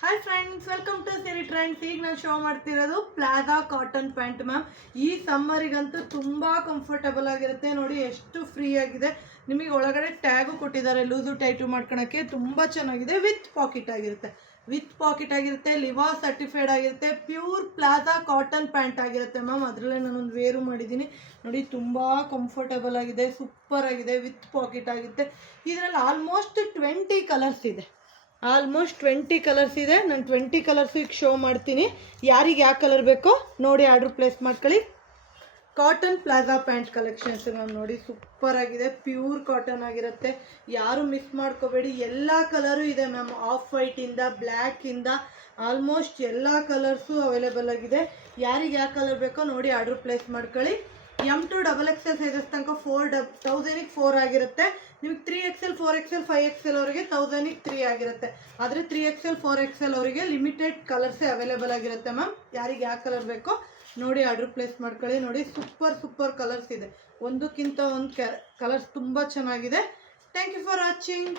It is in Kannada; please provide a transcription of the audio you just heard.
Hi friends, welcome to Siri Trends. ಈಗ ನಾನು ಶೋ ಮಾಡ್ತಿರೋದು ಪ್ಲಾಜಾ ಕಾಟನ್ ಪ್ಯಾಂಟ್ ಮ್ಯಾಮ್. ಈ ಸಮ್ಮರಿಗಂತೂ ತುಂಬ ಕಂಫರ್ಟಬಲ್ ಆಗಿರುತ್ತೆ. ನೋಡಿ ಎಷ್ಟು ಫ್ರೀ ಆಗಿದೆ. ನಿಮಗೆ ಒಳಗಡೆ ಟ್ಯಾಗು ಕೊಟ್ಟಿದ್ದಾರೆ ಲೂಸು ಟೈಟು ಮಾಡ್ಕೊಳಕ್ಕೆ. ತುಂಬ ಚೆನ್ನಾಗಿದೆ. ವಿತ್ ಪಾಕೆಟ್ ಆಗಿರುತ್ತೆ. ಲಿವಾ ಸರ್ಟಿಫೈಡ್ ಆಗಿರುತ್ತೆ. ಪ್ಯೂರ್ ಪ್ಲಾಜಾ ಕಾಟನ್ ಪ್ಯಾಂಟ್ ಆಗಿರುತ್ತೆ ಮ್ಯಾಮ್. ಅದರಲ್ಲೇ ನಾನೊಂದು ವೇರು ಮಾಡಿದ್ದೀನಿ ನೋಡಿ. ತುಂಬ ಕಂಫರ್ಟಬಲ್ ಆಗಿದೆ, ಸೂಪರ್ ಆಗಿದೆ. ವಿತ್ ಪಾಕೆಟ್ ಆಗುತ್ತೆ. ಇದರಲ್ಲಿ ಆಲ್ಮೋಸ್ಟ್ 20 ಕಲರ್ಸ್ ಇದೆ. ನಾನು 20 ಕಲರ್ಸ್ ಈಗ ಶೋ ಮಾಡ್ತೀನಿ. ಯಾರಿಗೆ ಯಾವ ಕಲರ್ ಬೇಕೋ ನೋಡಿ ಆರ್ಡ್ರ್ ಪ್ಲೇಸ್ ಮಾಡ್ಕೊಳ್ಳಿ. Cotton plaza pant collections ma'am. ನೋಡಿ ಸೂಪರ್ ಆಗಿದೆ. ಪ್ಯೂರ್ ಕಾಟನ್ ಆಗಿರುತ್ತೆ. ಯಾರು ಮಿಸ್ ಮಾಡ್ಕೋಬೇಡಿ. ಎಲ್ಲ ಕಲರು ಇದೆ ಮ್ಯಾಮ್. ಆಫ್ ವೈಟಿಂದ ಬ್ಲ್ಯಾಕಿಂದ ಆಲ್ಮೋಸ್ಟ್ ಎಲ್ಲ ಕಲರ್ಸು ಅವೈಲೇಬಲ್ ಆಗಿದೆ. ಯಾರಿಗೆ ಯಾವ ಕಲರ್ ಬೇಕೋ ನೋಡಿ ಆರ್ಡ್ರ್ ಪ್ಲೇಸ್ ಮಾಡ್ಕೊಳ್ಳಿ. M2 XXL ಸೈಜಸ್ ತನಕ 1000ಗೆ 4 ಆಗಿರುತ್ತೆ. ನಿಮಗೆ 3XL 4XL 5XL ಅವರಿಗೆ 1000ಗೆ 3 ಆಗಿರುತ್ತೆ. ಆದರೆ 3XL 4XL ಅವರಿಗೆ ಲಿಮಿಟೆಡ್ ಕಲರ್ಸೇ ಅವೈಲೇಬಲ್ ಆಗಿರುತ್ತೆ ಮ್ಯಾಮ್. ಯಾರಿಗೆ ಯಾವ ಕಲರ್ ಬೇಕೋ ನೋಡಿ ಆರ್ಡ್ರ್ ಪ್ಲೇಸ್ ಮಾಡ್ಕೊಳ್ಳಿ. ನೋಡಿ ಸೂಪರ್ ಕಲರ್ಸ್ ಇದೆ. ಒಂದಕ್ಕಿಂತ ಒಂದು ಕಲರ್ಸ್ ತುಂಬ ಚೆನ್ನಾಗಿದೆ. Thank you for watching.